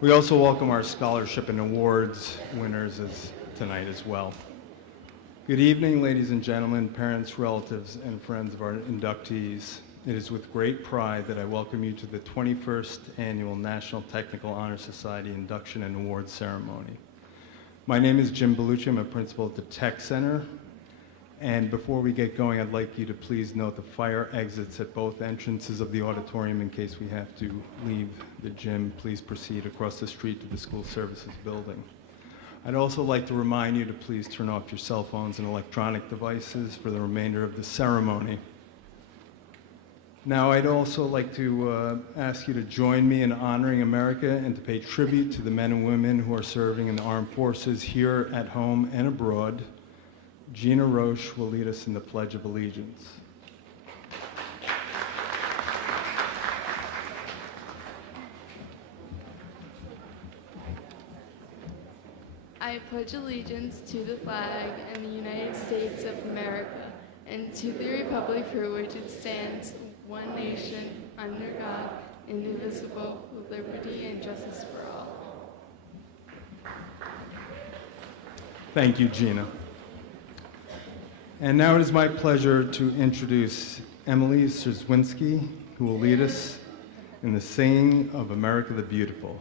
We also welcome our scholarship and awards winners tonight as well. Good evening, ladies and gentlemen, parents, relatives, and friends of our inductees. It is with great pride that I welcome you to the 21st Annual National Technical Honor Society Induction and Awards Ceremony. My name is Jim Bellucci. I'm a principal at the Tech Center. And before we get going, I'd like you to please note the fire exits at both entrances of the auditorium in case we have to leave the gym. Please proceed across the street to the school services building. I'd also like to remind you to please turn off your cell phones and electronic devices for the remainder of the ceremony. Now, I'd also like to ask you to join me in honoring America and to pay tribute to the men and women who are serving in the armed forces here at home and abroad. Gina Roche will lead us in the Pledge of Allegiance. I pledge allegiance to the flag and the United States of America and to the republic for which it stands, one nation, under God, indivisible, with liberty and justice for all. Thank you, Gina. And now it is my pleasure to introduce Emily Czerwinski, who will lead us in the singing of America the Beautiful.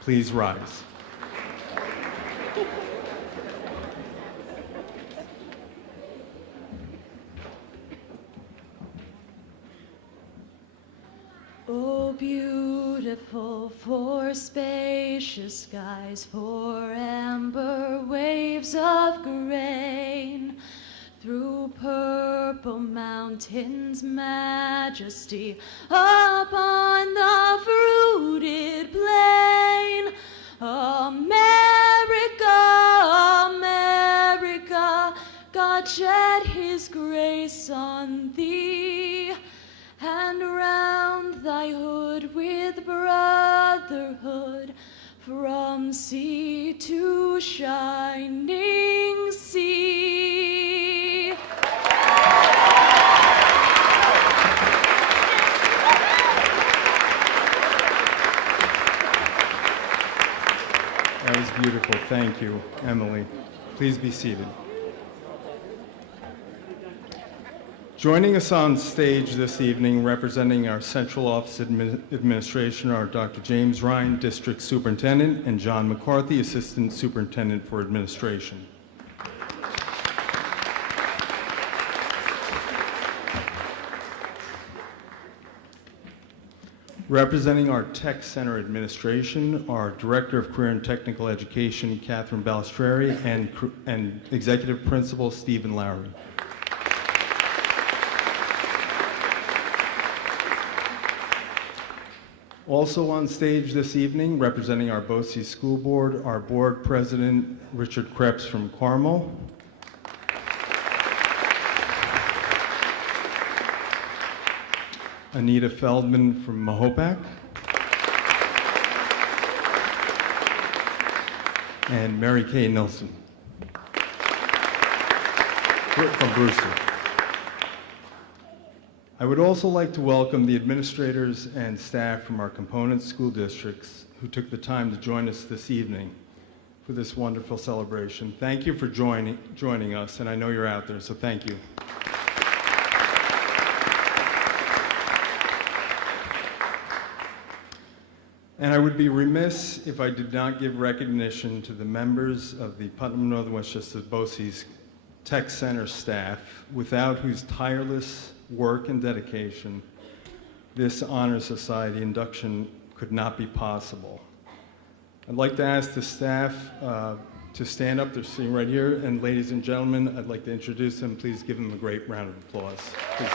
Please rise. Oh, beautiful for spacious skies, for amber waves of grain, through purple mountains' majesty, upon the fruited plain. America, America, God shed his grace on thee, and round thy hood with brotherhood, from sea to shining sea. That was beautiful. Thank you, Emily. Please be seated. Joining us on stage this evening, representing our Central Office Administration, are Dr. James Ryan, District Superintendent, and John McCarthy, Assistant Superintendent for Administration. Representing our Tech Center Administration are Director of Career and Technical Education, Catherine Balistreri, and Executive Principal, Stephen Lowry. Also on stage this evening, representing our BOCES School Board, our Board President, Richard Krebs from Carmel. Anita Feldman from Mahopac. And Mary Kay Nilsson from Brewster. I would also like to welcome the administrators and staff from our component school districts who took the time to join us this evening for this wonderful celebration. Thank you for joining us, and I know you're out there, so thank you. And I would be remiss if I did not give recognition to the members of the Putnam Northern Westchester BOCES Tech Center staff, without whose tireless work and dedication this Honor Society induction could not be possible. I'd like to ask the staff to stand up. They're sitting right here. And ladies and gentlemen, I'd like to introduce them. Please give them a great round of applause. Please.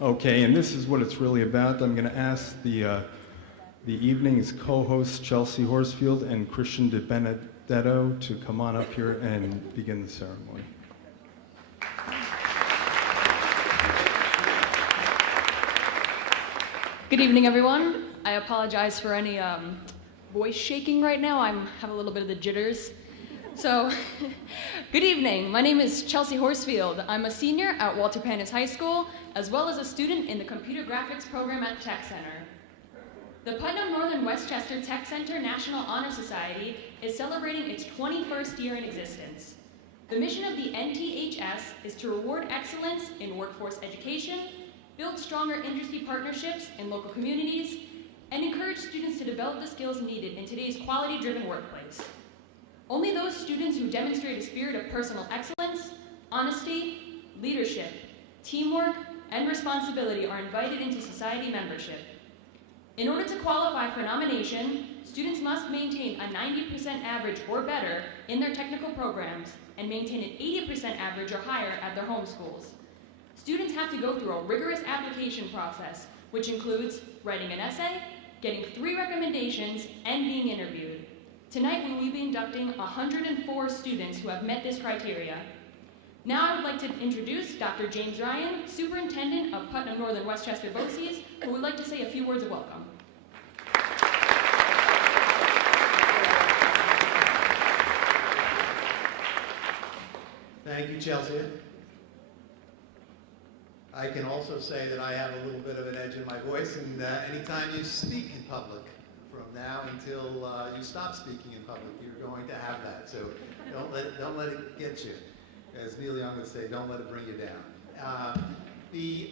Okay, and this is what it's really about. I'm going to ask the evening's co-hosts, Chelsea Horsfield and Christian De Benedetto, to come on up here and begin the ceremony. Good evening, everyone. I apologize for any voice shaking right now. I have a little bit of the jitters. So, good evening. My name is Chelsea Horsfield. I'm a senior at Walter Panis High School, as well as a student in the Computer Graphics program at Tech Center. The Putnam Northern Westchester Tech Center National Honor Society is celebrating its 21st year in existence. The mission of the NTHS is to reward excellence in workforce education, build stronger industry partnerships in local communities, and encourage students to develop the skills needed in today's quality-driven workplace. Only those students who demonstrate a spirit of personal excellence, honesty, leadership, teamwork, and responsibility are invited into society membership. In order to qualify for nomination, students must maintain a 90% average or better in their technical programs and maintain an 80% average or higher at their home schools. Students have to go through a rigorous application process, which includes writing an essay, getting 3 recommendations, and being interviewed. Tonight we will be inducting 104 students who have met this criteria. Now I would like to introduce Dr. James Ryan, Superintendent of Putnam Northern Westchester BOCES, who would like to say a few words of welcome. Thank you, Chelsea. I can also say that I have a little bit of an edge in my voice, and anytime you speak in public, from now until you stop speaking in public, you're going to have that. So don't let it get you. As Neil Young would say, don't let it bring you down. The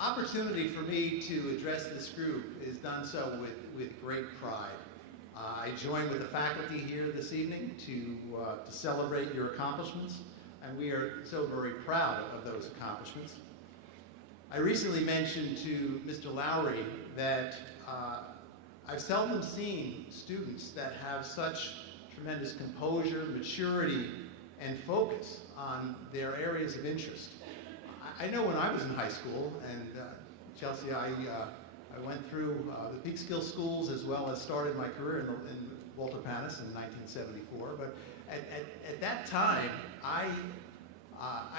opportunity for me to address this group is done so with great pride. I join with the faculty here this evening to celebrate your accomplishments, and we are so very proud of those accomplishments. I recently mentioned to Mr. Lowry that I've seldom seen students that have such tremendous composure, maturity, and focus on their areas of interest. I know when I was in high school, and Chelsea, I went through the Peak Skill Schools as well as started my career in Walter Panis in 1974, but at that time, I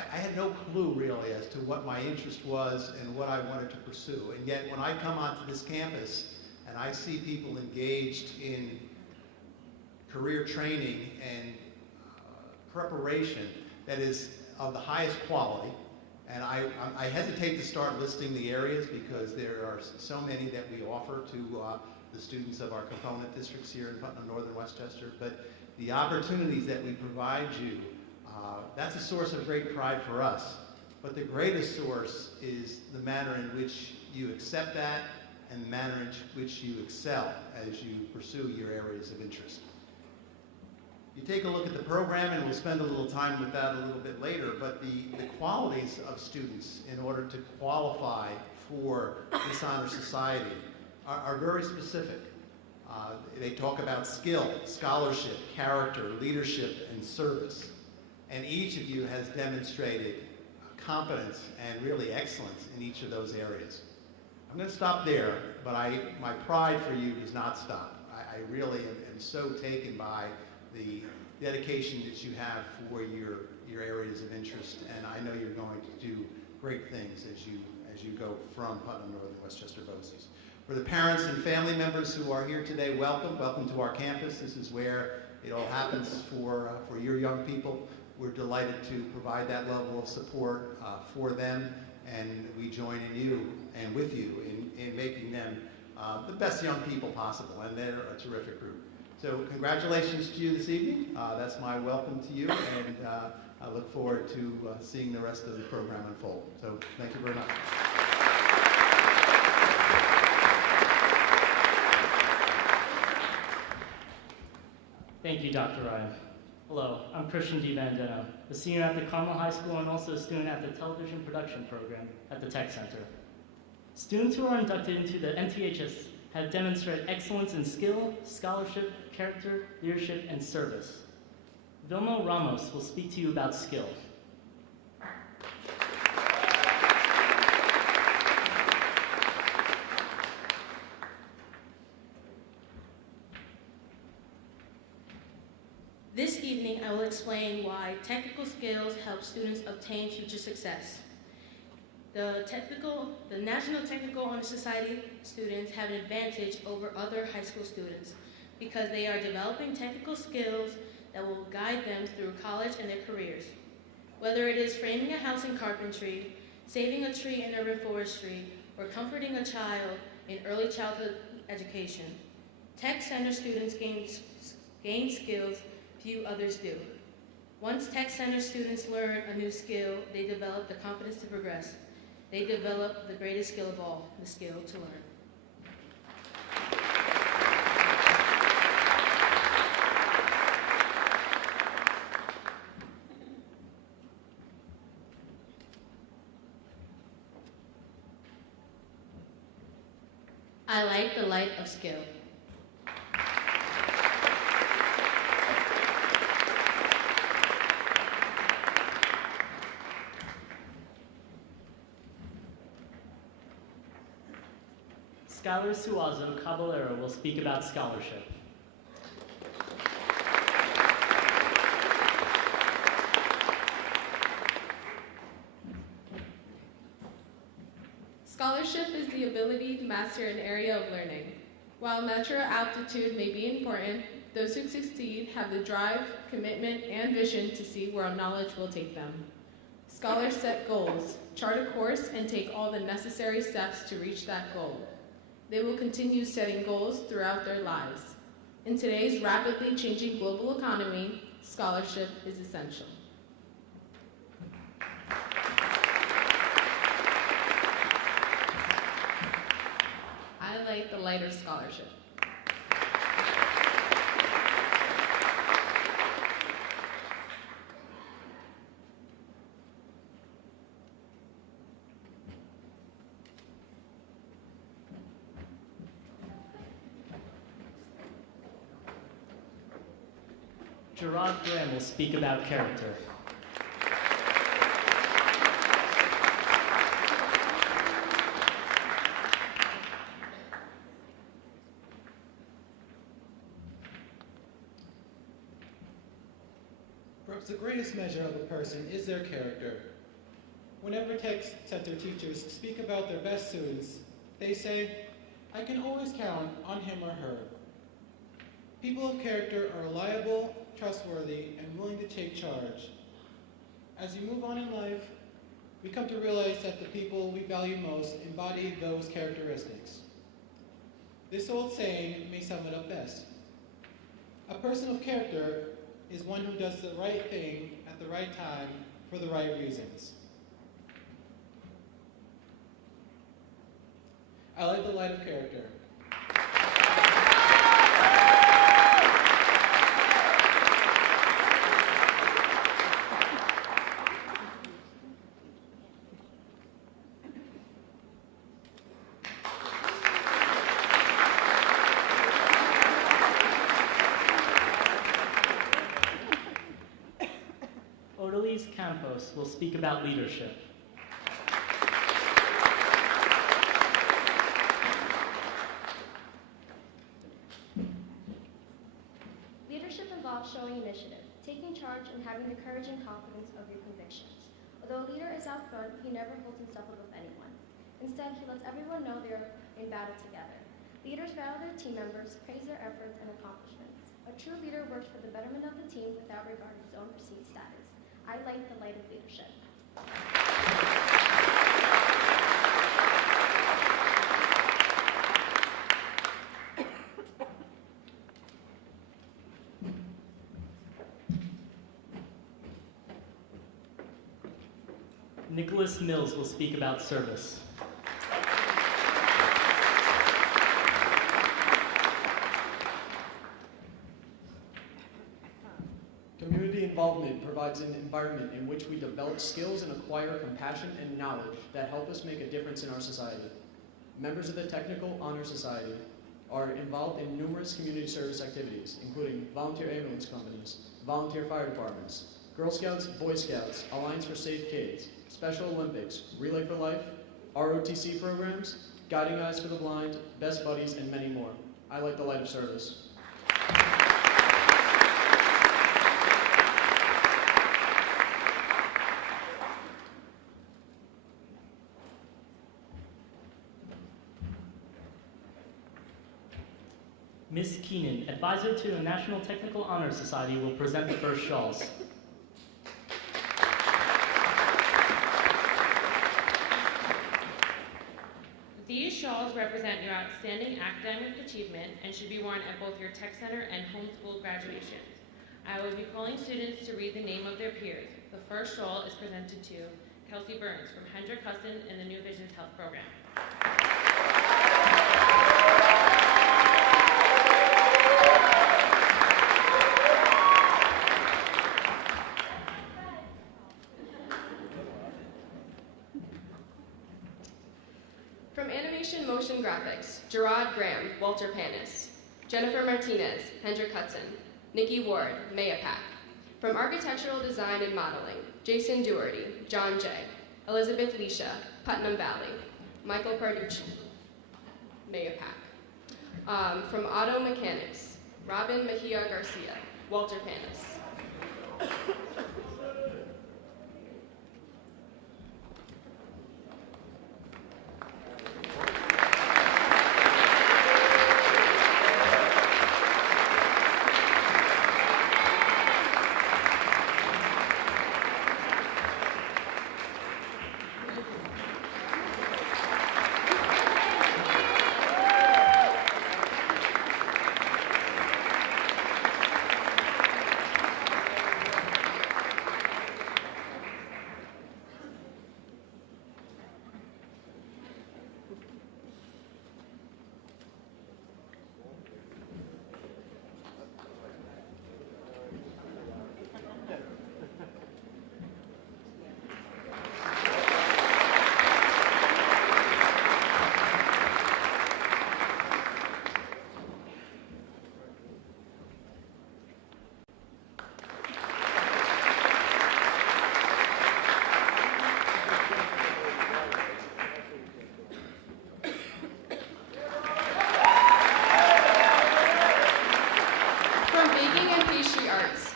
had no clue really as to what my interest was and what I wanted to pursue. And yet when I come onto this campus and I see people engaged in career training and preparation that is of the highest quality, and I hesitate to start listing the areas because there are so many that we offer to the students of our component districts here in Putnam Northern Westchester, but the opportunities that we provide you, that's a source of great pride for us. But the greatest source is the manner in which you accept that and the manner in which you excel as you pursue your areas of interest. You take a look at the program, and we'll spend a little time with that a little bit later, but the qualities of students in order to qualify for this honor society are very specific. They talk about skill, scholarship, character, leadership, and service. And each of you has demonstrated competence and really excellence in each of those areas. I'm going to stop there, but my pride for you does not stop. I really am so taken by the dedication that you have for your areas of interest, and I know you're going to do great things as you go from Putnam Northern Westchester BOCES. For the parents and family members who are here today, welcome to our campus. This is where it all happens for your young people. We're delighted to provide that level of support for them, and we join in you and with you in making them the best young people possible, and they're a terrific group. So congratulations to you this evening. That's my welcome to you, and I look forward to seeing the rest of the program unfold. So thank you very much. Thank you, Dr. Ryan. Hello, I'm Christian DiBandino, a senior at the Carmel High School and also a student at the Television Production Program at the Tech Center. Students who are inducted into the NTHS have demonstrated excellence in skill, scholarship, character, leadership, and service. Vilma Ramos will speak to you about skill. This evening, I will explain why technical skills help students obtain future success. The National Technical Honor Society students have an advantage over other high school students because they are developing technical skills that will guide them through college and their careers. Whether it is framing a house in carpentry, saving a tree in urban forestry, or comforting a child in early childhood education, Tech Center students gain skills few others do. Once Tech Center students learn a new skill, they develop the confidence to progress. They develop the greatest skill of all, the skill to learn. I like the light of skill. Skylar Suazo Caballero will speak about scholarship. Scholarship is the ability to master an area of learning. While natural aptitude may be important, those who succeed have the drive, commitment, and vision to see where knowledge will take them. Scholars set goals, chart a course, and take all the necessary steps to reach that goal. They will continue setting goals throughout their lives. In today's rapidly changing global economy, scholarship is essential. I like the light of scholarship. Gerard Graham will speak about character. Perhaps the greatest measure of a person is their character. Whenever Tech Center teachers speak about their best students, they say, "I can always count on him or her." People of character are reliable, trustworthy, and willing to take charge. As we move on in life, we come to realize that the people we value most embody those characteristics. This old saying may sum it up best. A person of character is one who does the right thing at the right time for the right reasons. I like the light of character. Odalise Campos will speak about leadership. Leadership involves showing initiative, taking charge, and having the courage and confidence of your convictions. Although a leader is out front, he never holds himself above anyone. Instead, he lets everyone know they are in battle together. Leaders value their team members, praise their efforts and accomplishments. A true leader works for the betterment of the team without regard to his own perceived status. I like the light of leadership. Nicholas Mills will speak about service. Community involvement provides an environment in which we develop skills and acquire compassion and knowledge that help us make a difference in our society. Members of the Technical Honor Society are involved in numerous community service activities, including volunteer ambulance companies, volunteer fire departments, Girl Scouts, Boy Scouts, Alliance for Safe Kids, Special Olympics, Relay for Life, ROTC programs, Guiding Eyes for the Blind, Best Buddies, and many more. I like the light of service. Ms. Keenan, advisor to the National Technical Honor Society, will present the first shawls. These shawls represent your outstanding academic achievement and should be worn at both your tech center and homeschool graduations. I will be calling students to read the name of their peers. The first shawl is presented to Kelsey Burns from Hendrick Hudson in the New Visions Health Program. From Animation Motion Graphics, Gerard Graham, Walter Panis. Jennifer Martinez, Hendrick Hudson. Nikki Ward, Mayapack. From Architectural Design and Modeling, Jason Doherty, John J. Elizabeth Leisha, Putnam Valley. Michael Parducci, Mayapack. From Auto Mechanics, Robin Mejia Garcia, Walter Panis.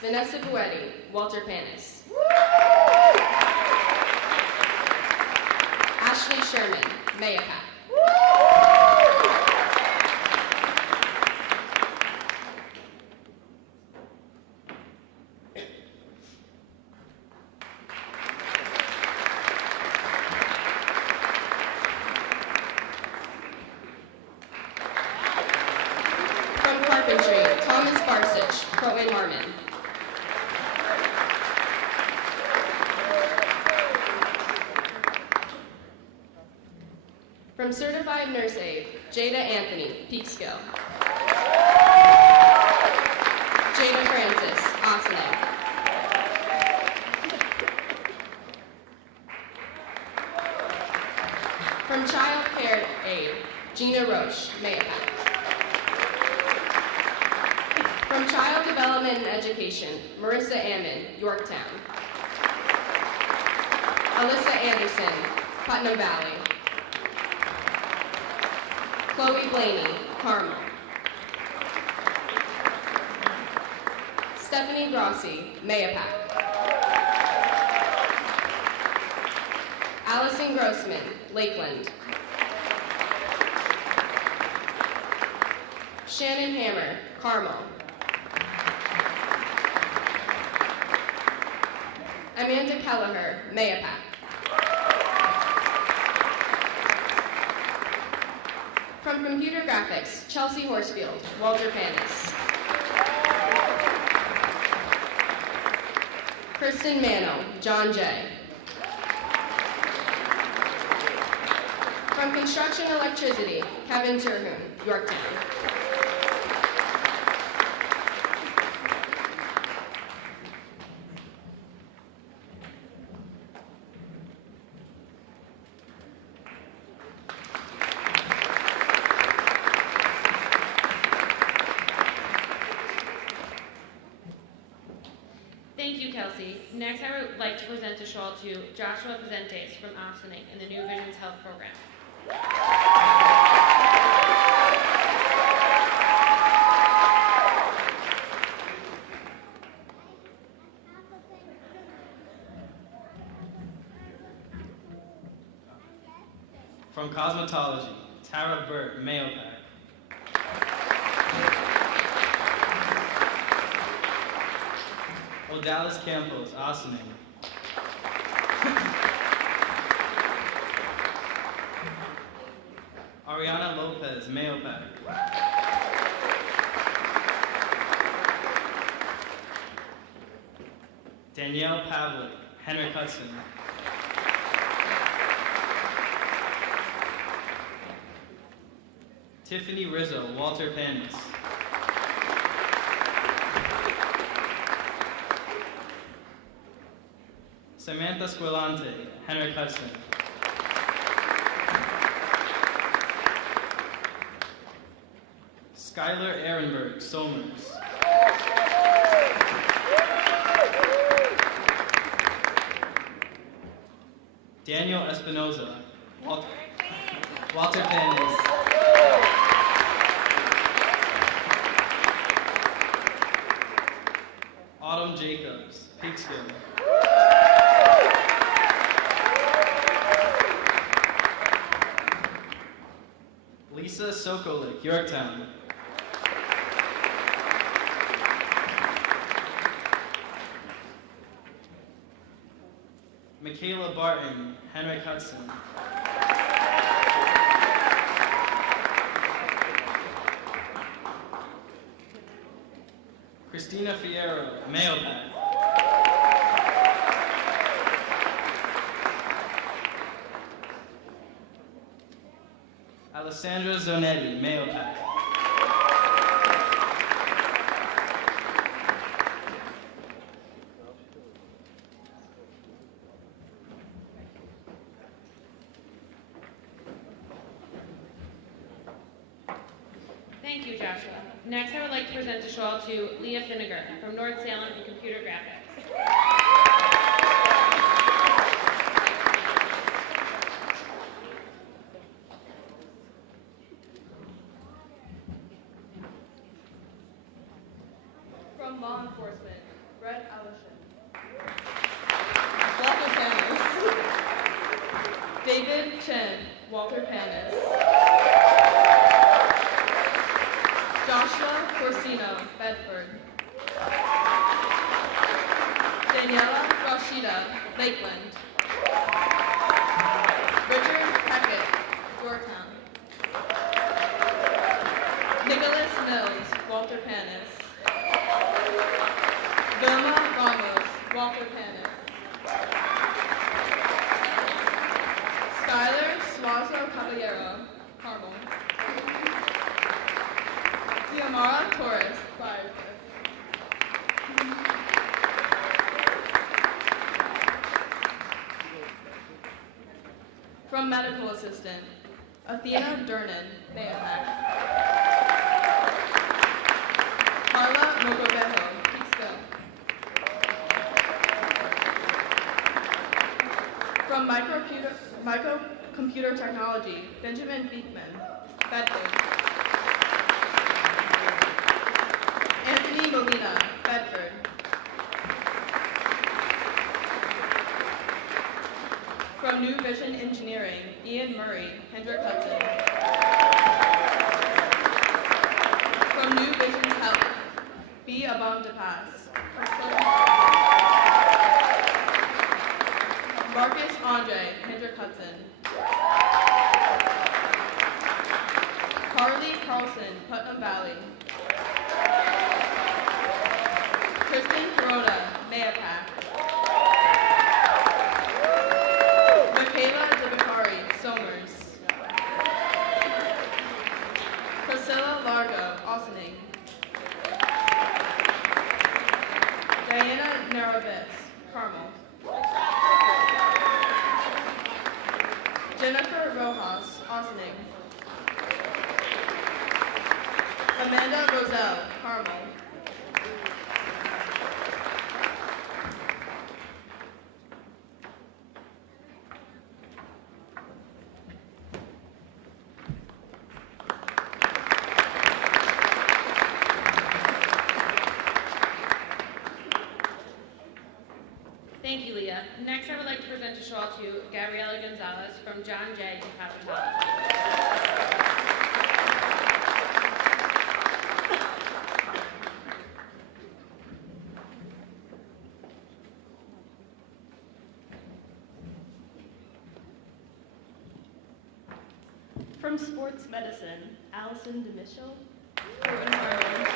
Vanessa Buetti, Walter Panis. Ashley Sherman, Mayapack. From Carpentry, Thomas Barsich, Crowan Harmon. From Certified Nurse Aide, Jada Anthony, Peekskill. Jada Francis, Ossining. From Child Care Aide, Gina Roche, Mayapack. From Child Development and Education, Marissa Ammon, Yorktown. Alyssa Anderson, Putnam Valley. Chloe Blaney, Carmel. Stephanie Grossi, Mayapack. Allison Grossman, Lakeland. Shannon Hammer, Carmel. Amanda Kelleher, Mayapack. From Computer Graphics, Chelsea Horsfield, Walter Panis. Kristen Mano, John J. From Construction Electricity, Kevin Terhune, Yorktown. Thank you, Kelsey. Next, I would like to present a shawl to Joshua Pezentes from Ossining in the New Visions Health Program. From Cosmetology, Tara Burt, Mayapack. Dallas Campos, Ossining. Ariana Lopez, Mayopac. Danielle Pavlik, Henrik Hudson. Tiffany Rizzo, Walter Panis. Samantha Squilante, Henrik Hudson. Skylar Ehrenberg, Somers. Daniel Espinoza, Walter Panis. Autumn Jacobs, Pigskin. Lisa Sokolik, Yorktown. Michaela Barton, Henrik Hudson. Christina Fierro, Mayopac. Alessandra Zonetti, Mayopac. Thank you, Joshua. Next, I would like to present a shawl to Leah Finnegar from North Salem in Computer Graphics. From law enforcement, Brett Ellison. Walter Panis. David Chen, Walter Panis. Joshua Corsino, Bedford. Daniela Rashida, Lakeland. Richard Hackett, Yorktown. Nicholas Mills, Walter Panis. Vilma Ramos, Walter Panis. Skylar Suazo Caballero, Carmel. Xiomara Torres, Firecliff. From medical assistant, Athena Durnan, Mayopac. Carla Mogovejo, Peekskill. From microcomputer technology, Benjamin Beekman, Bedford. Anthony Molina, Bedford. From New Vision Engineering, Ian Murray, Hendrick Hudson. From New Vision's Health, B. Abam DePass. Marcus Andre, Hendrick Hudson. Carly Carlson, Putnam Valley. Kristen Corona, Mayopac. Michaela DeBacari, Somers. Priscilla Largo, Ossining. Diana Narovitz, Carmel. Jennifer Rojas, Ossining. Amanda Roselle, Carmel. Thank you, Leah. Next, I would like to present a shawl to Gabriela Gonzalez from John Jay College. From sports medicine, Allison DeMichel. For environment,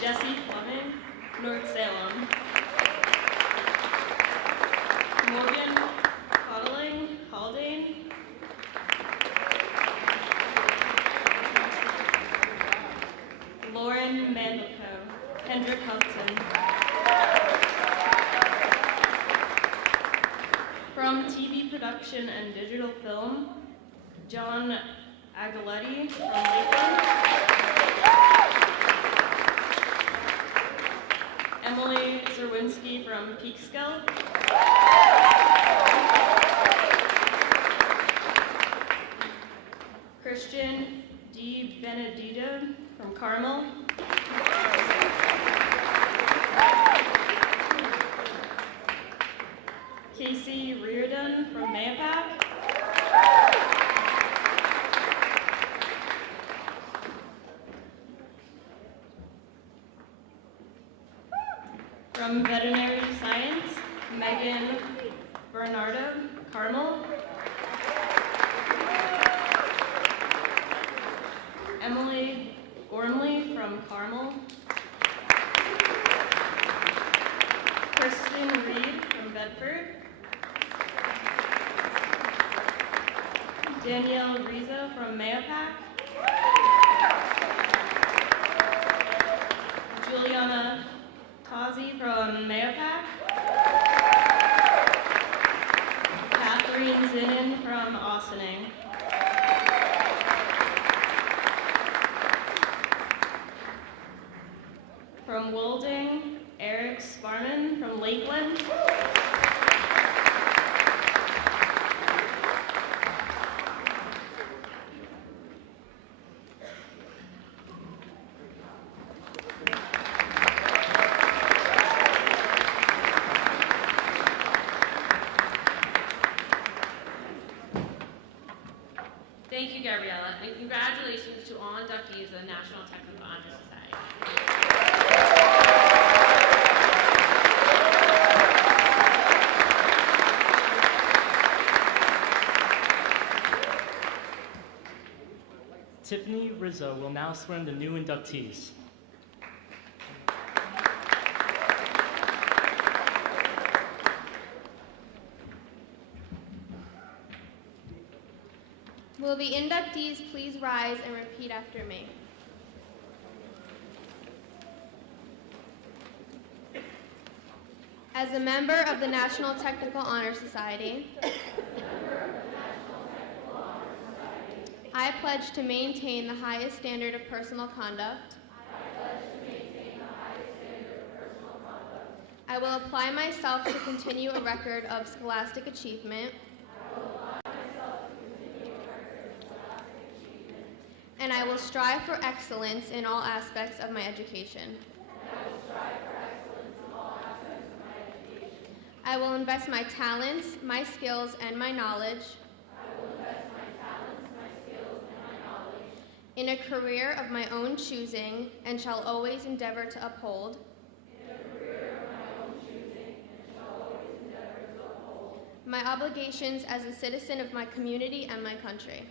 Jesse Fleming, North Salem. Morgan Coddling, Haldane. Lauren Mandelko, Hendrick Hudson. From TV production and digital film, John Agaletti from Lakeland. Emily Zerwinski from Peekskill. Christian D. Benedito from Carmel. Casey Reardon from Mayapack. From veterinary science, Megan Bernardo, Carmel. Emily Gormley from Carmel. Kristen Reed from Bedford. Danielle Rizzo from Mayapack. Juliana Tazi from Mayapack. Catherine Zinnin from Austining. From Wilding, Eric Sparman from Lakeland. Thank you, Gabriella, and congratulations to all inductees of the National Technical Honor Society. Tiffany Rizzo will now swear in the new inductees. Will the inductees please rise and repeat after me? As a member of the National Technical Honor Society, I pledge to maintain the highest standard of personal conduct. I will apply myself to continue a record of scholastic achievement. And I will strive for excellence in all aspects of my education. I will invest my talents, my skills, and my knowledge in a career of my own choosing, and shall always endeavor to uphold my obligations as a citizen of my community and my country.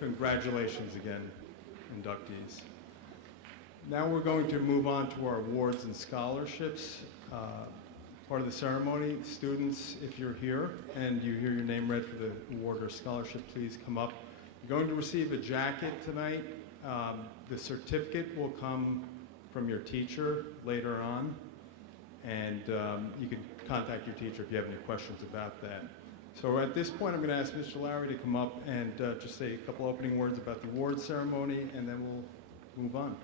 Congratulations again, inductees. Now we're going to move on to our awards and scholarships. Part of the ceremony, students, if you're here and you hear your name read for the award or scholarship, please come up. You're going to receive a jacket tonight. The certificate will come from your teacher later on, and you can contact your teacher if you have any questions about that. So at this point, I'm going to ask Mr. Lowry to come up and just say a couple opening words about the award ceremony, and then we'll move on.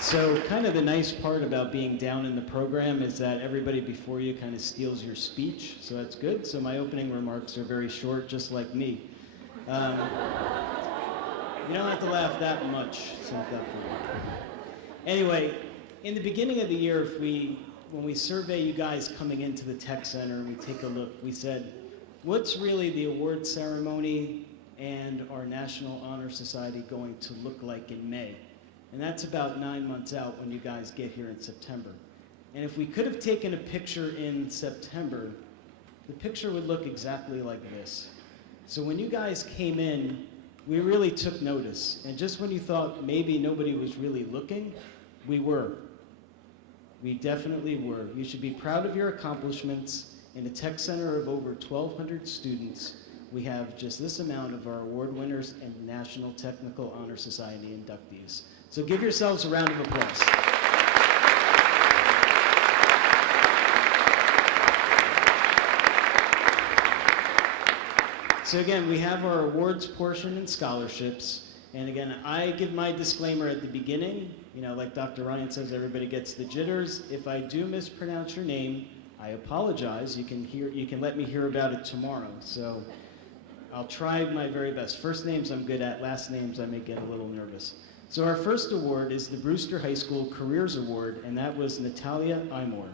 So kind of the nice part about being down in the program is that everybody before you kind of steals your speech, so that's good. So my opening remarks are very short, just like me. You don't have to laugh that much. It's not that funny. Anyway, in the beginning of the year, when we survey you guys coming into the Tech Center and we take a look, we said, what's really the award ceremony and our National Honor Society going to look like in May? And that's about 9 months out when you guys get here in September. And if we could have taken a picture in September, the picture would look exactly like this. So when you guys came in, we really took notice. And just when you thought maybe nobody was really looking, we were. We definitely were. You should be proud of your accomplishments. In a Tech Center of over 1,200 students, we have just this amount of our award winners and National Technical Honor Society inductees. So give yourselves a round of applause. So again, we have our awards portion and scholarships. And again, I give my disclaimer at the beginning. You know, like Dr. Ryan says, everybody gets the jitters. If I do mispronounce your name, I apologize. You can let me hear about it tomorrow. So I'll try my very best. First names I'm good at, last names I may get a little nervous. So our first award is the Brewster High School Careers Award, and that was Natalia Imore.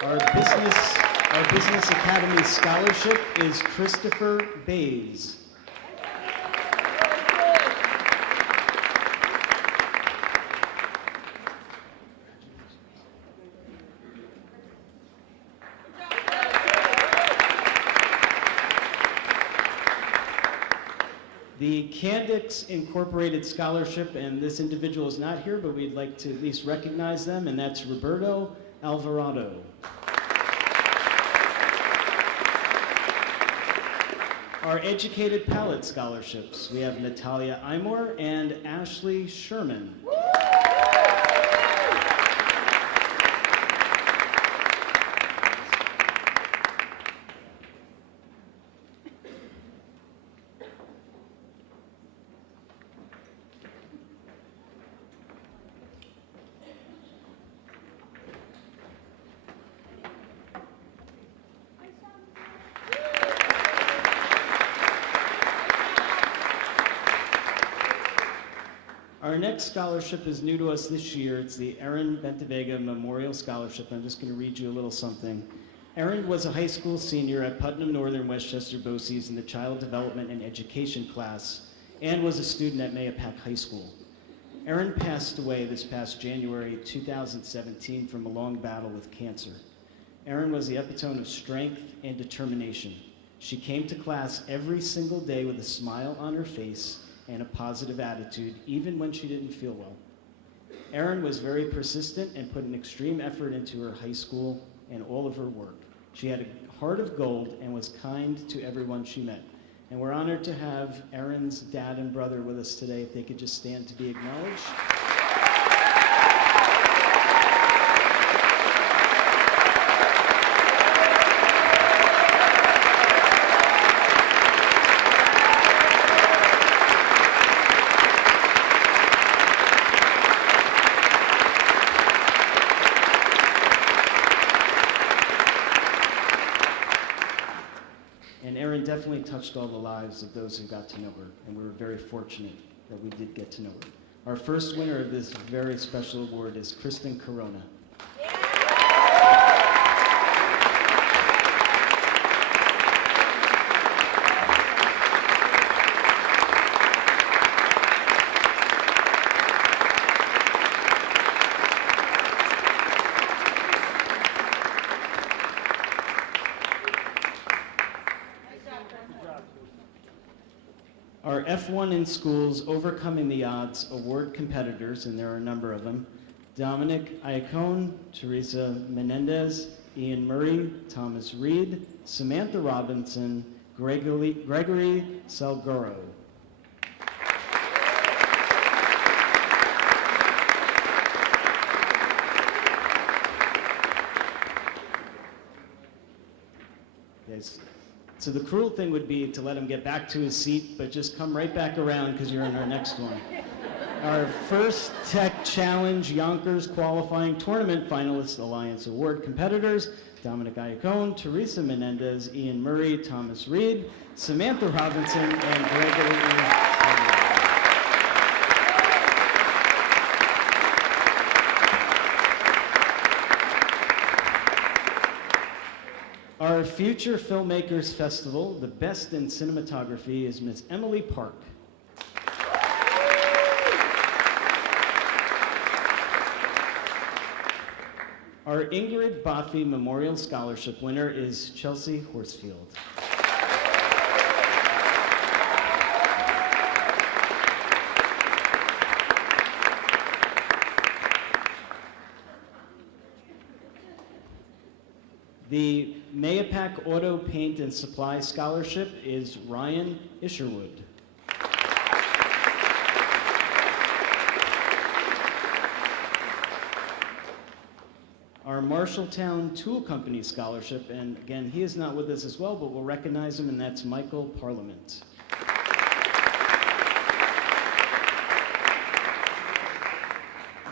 Our Business Academy Scholarship is Christopher Bays. The Candix Incorporated Scholarship, and this individual is not here, but we'd like to at least recognize them, and that's Roberto Alvarado. Our Educated Palate Scholarships, we have Natalia Imore and Ashley Sherman. Our next scholarship is new to us this year. It's the Erin Bentavega Memorial Scholarship. I'm just going to read you a little something. Erin was a high school senior at Putnam Northern Westchester BOCES in the Child Development and Education class and was a student at Mayapack High School. Erin passed away this past January 2017 from a long battle with cancer. Erin was the epitome of strength and determination. She came to class every single day with a smile on her face and a positive attitude, even when she didn't feel well. Erin was very persistent and put an extreme effort into her high school and all of her work. She had a heart of gold and was kind to everyone she met. And we're honored to have Erin's dad and brother with us today. If they could just stand to be acknowledged. Definitely touched all the lives of those who got to know her, and we were very fortunate that we did get to know her. Our first winner of this very special award is Kristen Corona. Our F1 in Schools Overcoming the Odds award competitors, and there are a number of them, Dominic Iacone, Teresa Menendez, Ian Murray, Thomas Reed, Samantha Robinson, Gregory Salgaro. Yes. So the cruel thing would be to let him get back to his seat, but just come right back around because you're in our next one. Our first Tech Challenge Yonkers Qualifying Tournament Finalist Alliance Award competitors, Dominic Iacone, Teresa Menendez, Ian Murray, Thomas Reed, Samantha Robinson, and Gregory. Our Future Filmmakers Festival, the best in cinematography, is Miss Emily Park. Our Ingrid Bothie Memorial Scholarship winner is Chelsea Horsfield. The Mayapack Auto Paint and Supply Scholarship is Ryan Isherwood. Our Marshalltown Tool Company Scholarship, and again, he is not with us as well, but we'll recognize him, and that's Michael Parliament.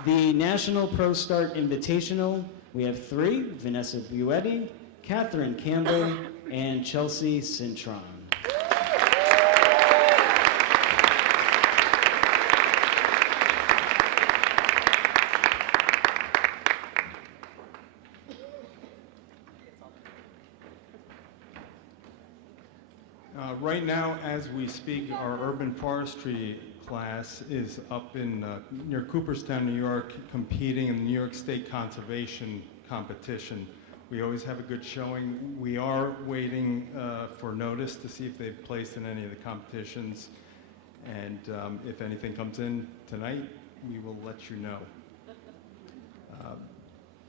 The National Pro Start Invitational, we have 3, Vanessa Buetti, Catherine Campbell, and Chelsea Cintron. Right now, as we speak, our urban forestry class is up in near Cooperstown, New York, competing in the New York State Conservation Competition. We always have a good showing. We are waiting for notice to see if they've placed in any of the competitions. And if anything comes in tonight, we will let you know.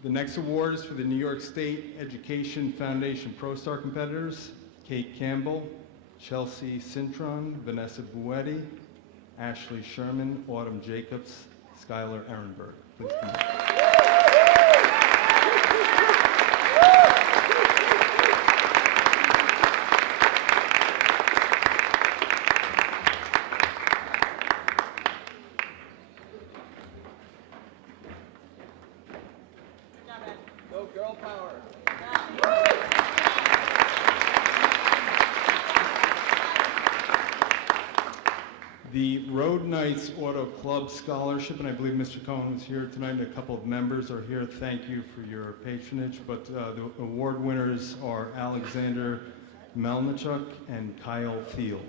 The next award is for the New York State Education Foundation Pro Star competitors, Kate Campbell, Chelsea Cintron, Vanessa Buetti, Ashley Sherman, Autumn Jacobs, Skylar Ehrenberg. Please come up. Go girl power. The Road Knights Auto Club Scholarship, and I believe Mr. Cohen was here tonight, and a couple of members are here. Thank you for your patronage. But the award winners are Alexander Melnichuk and Kyle Thiel.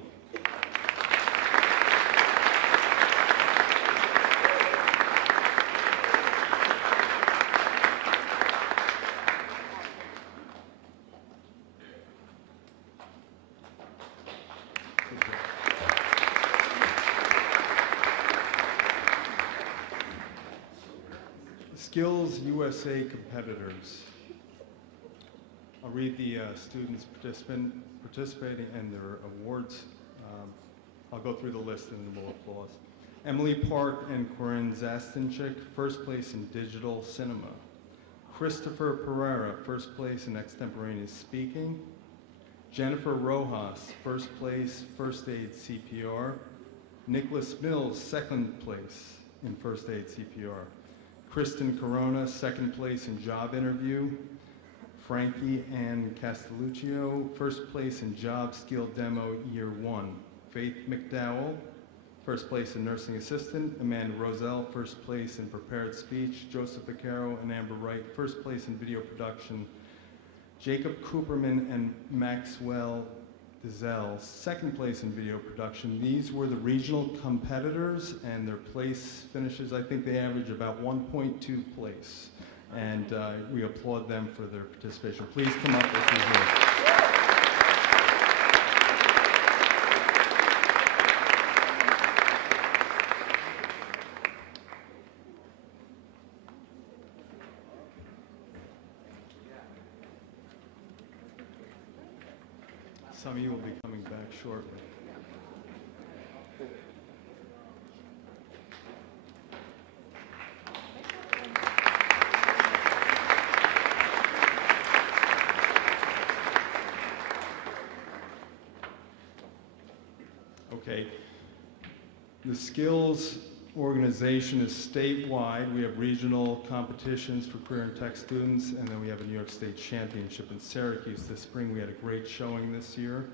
Skills USA competitors. I'll read the students participating and their awards. I'll go through the list and then we'll applause. Emily Park and Corinne Zastinchik, first place in digital cinema. Christopher Pereira, first place in extemporaneous speaking. Jennifer Rojas, first place, first aid CPR. Nicholas Mills, second place in first aid CPR. Kristen Corona, second place in job interview. Frankie Ann Castelluccio, first place in job skill demo year 1. Faith McDowell, first place in nursing assistant. Amanda Roselle, first place in prepared speech. Joseph Vaccaro and Amber Wright, first place in video production. Jacob Cooperman and Maxwell Dizelle, second place in video production. These were the regional competitors, and their place finishes, I think they average about 1.2 place. And we applaud them for their participation. Please come up if you would. Some of you will be coming back shortly. Okay. The skills organization is statewide. We have regional competitions for career and tech students, and then we have a New York State Championship in Syracuse this spring. We had a great showing this year,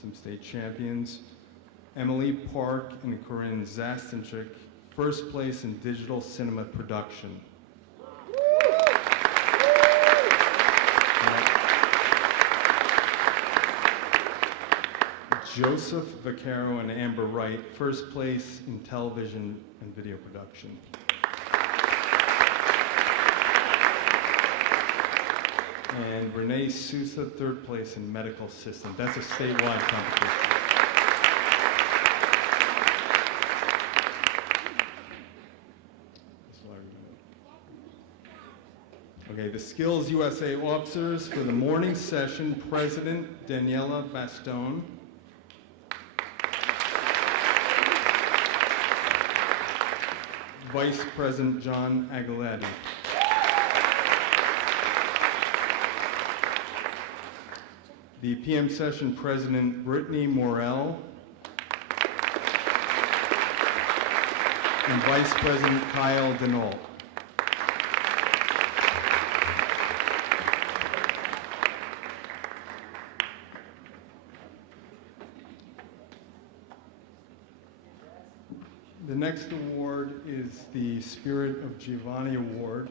some state champions. Emily Park and Corinne Zastanchik, first place in digital cinema production. Joseph Vaccaro and Amber Wright, first place in television and video production. And Renee Sousa, third place in medical assistant. That's a statewide competition. Okay, the Skills USA officers for the morning session, President Daniela Bastone. Vice President John Aguiletti. The PM session President Brittany Morell. And Vice President Kyle Denault. The next award is the Spirit of Giovanni Award.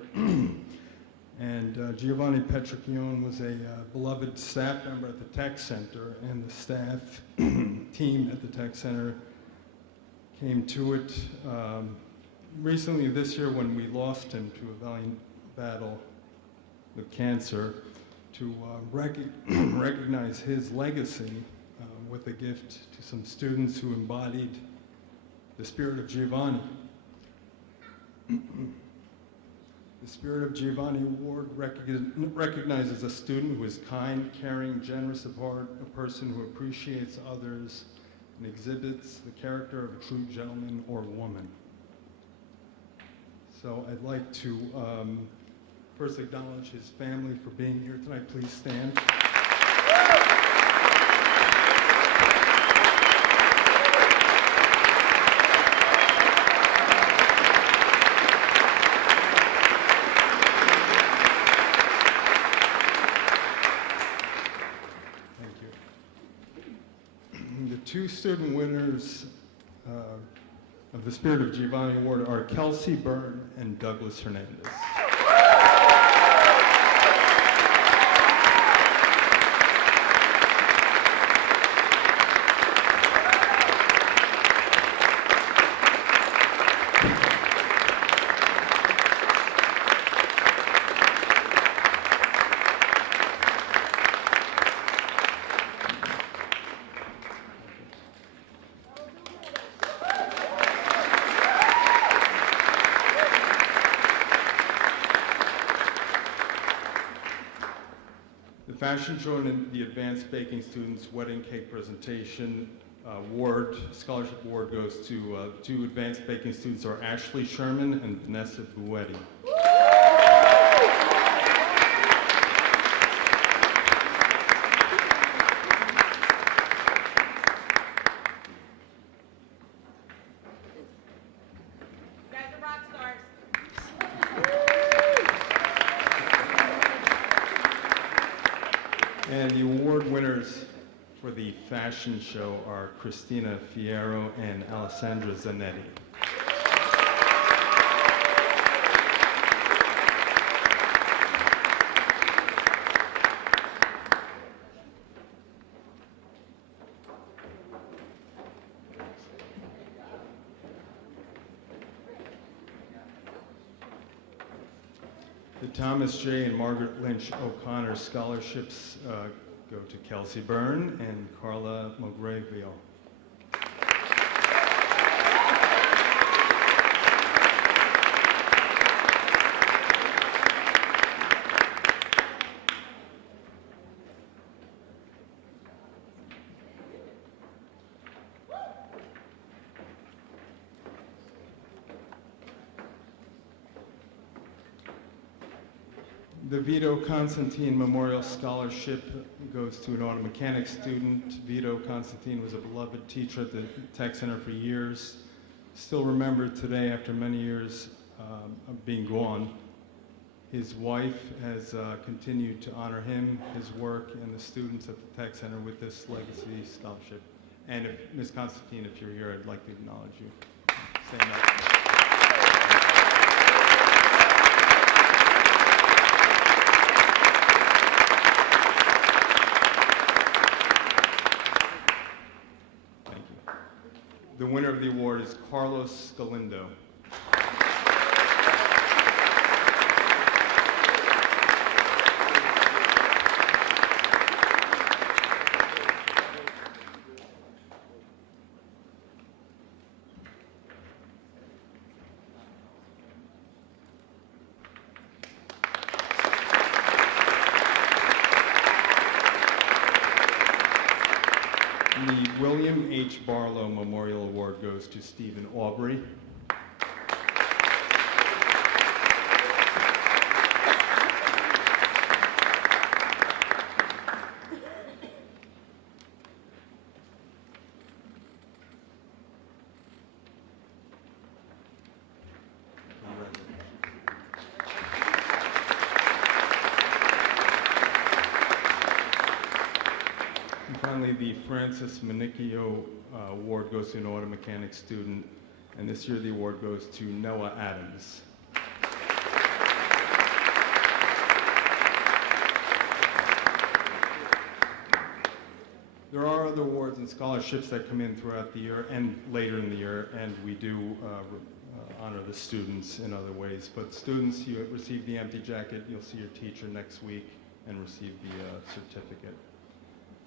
And Giovanni Petricchione was a beloved staff member at the Tech Center, and the staff team at the Tech Center came to it recently this year when we lost him to a valiant battle with cancer, to recognize his legacy with a gift to some students who embodied the Spirit of Giovanni. The Spirit of Giovanni Award recognizes a student who is kind, caring, generous of heart, a person who appreciates others and exhibits the character of a true gentleman or woman. So I'd like to first acknowledge his family for being here tonight. Please stand. Two student winners of the Spirit of Giovanni Award are Kelsey Byrne and Douglas Hernandez. Fashion show and the Advanced Baking Students Wedding Cake Presentation Award, Scholarship Award goes to two Advanced Baking students are Ashley Sherman and Vanessa Buetti. And the award winners for the fashion show are Christina Fierro and Alessandra Zanetti. The Thomas J. and Margaret Lynch O'Connor scholarships go to Kelsey Byrne and Carla Mogravio. The Vito Constantine Memorial Scholarship goes to an auto mechanics student. Vito Constantine was a beloved teacher at the Tech Center for years. Still remembered today after many years of being gone. His wife has continued to honor him, his work, and the students at the Tech Center with this legacy scholarship. And if, Ms. Constantine, if you're here, I'd like to acknowledge you. Stand up. The winner of the award is Carlos Galindo. The William H. Barlow Memorial Award goes to Stephen Aubrey. And finally, the Francis Manicchio Award goes to an auto mechanics student, and this year the award goes to Noah Adams. There are other awards and scholarships that come in throughout the year and later in the year, and we do honor the students in other ways. But students, you receive the empty jacket, you'll see your teacher next week and receive the certificate.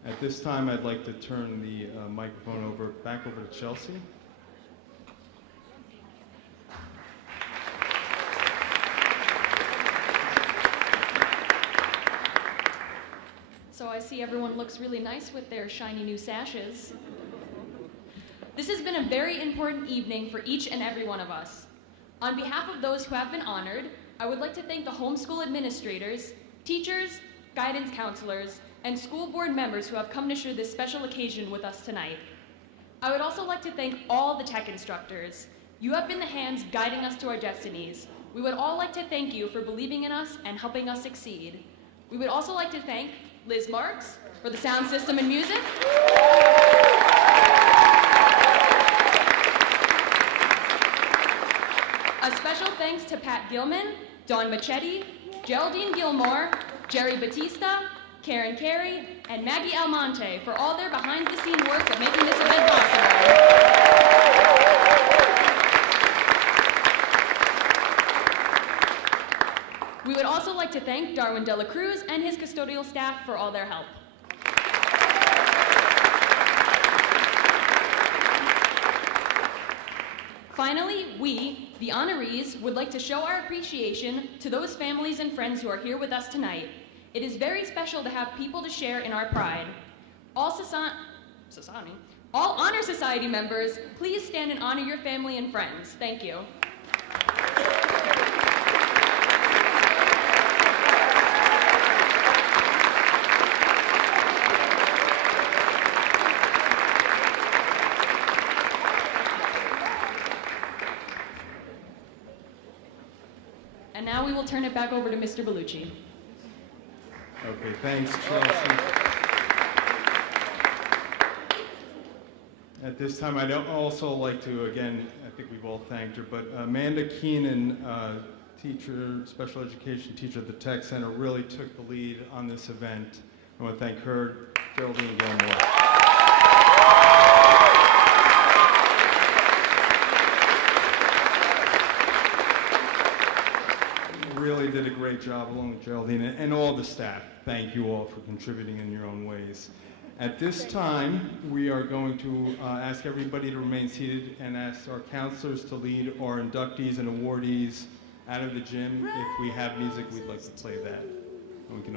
At this time, I'd like to turn the microphone back over to Chelsea. So I see everyone looks really nice with their shiny new sashes. This has been a very important evening for each and every one of us. On behalf of those who have been honored, I would like to thank the homeschool administrators, teachers, guidance counselors, and school board members who have come to share this special occasion with us tonight. I would also like to thank all the tech instructors. You have been the hands guiding us to our destinies. We would all like to thank you for believing in us and helping us succeed. We would also like to thank Liz Marks for the sound system and music. A special thanks to Pat Gilman, Dawn Machete, Geraldine Gilmore, Jerry Batista, Karen Carey, and Maggie Almonte for all their behind-the-scene work of making this event possible. We would also like to thank Darwin Dela Cruz and his custodial staff for all their help. Finally, we, the honorees, would like to show our appreciation to those families and friends who are here with us tonight. It is very special to have people to share in our pride. All Honor Society members, please stand and honor your family and friends. Thank you. And now we will turn it back over to Mr. Bellucci. Okay, thanks, Chelsea. At this time, I'd also like to, again, I think we've all thanked her, but Amanda Keenan, teacher, special education teacher at the Tech Center, really took the lead on this event. I want to thank her, Geraldine Gilmore. Really did a great job along with Geraldine and all the staff. Thank you all for contributing in your own ways. At this time, we are going to ask everybody to remain seated and ask our counselors to lead our inductees and awardees out of the gym. If we have music, we'd like to play that. And we can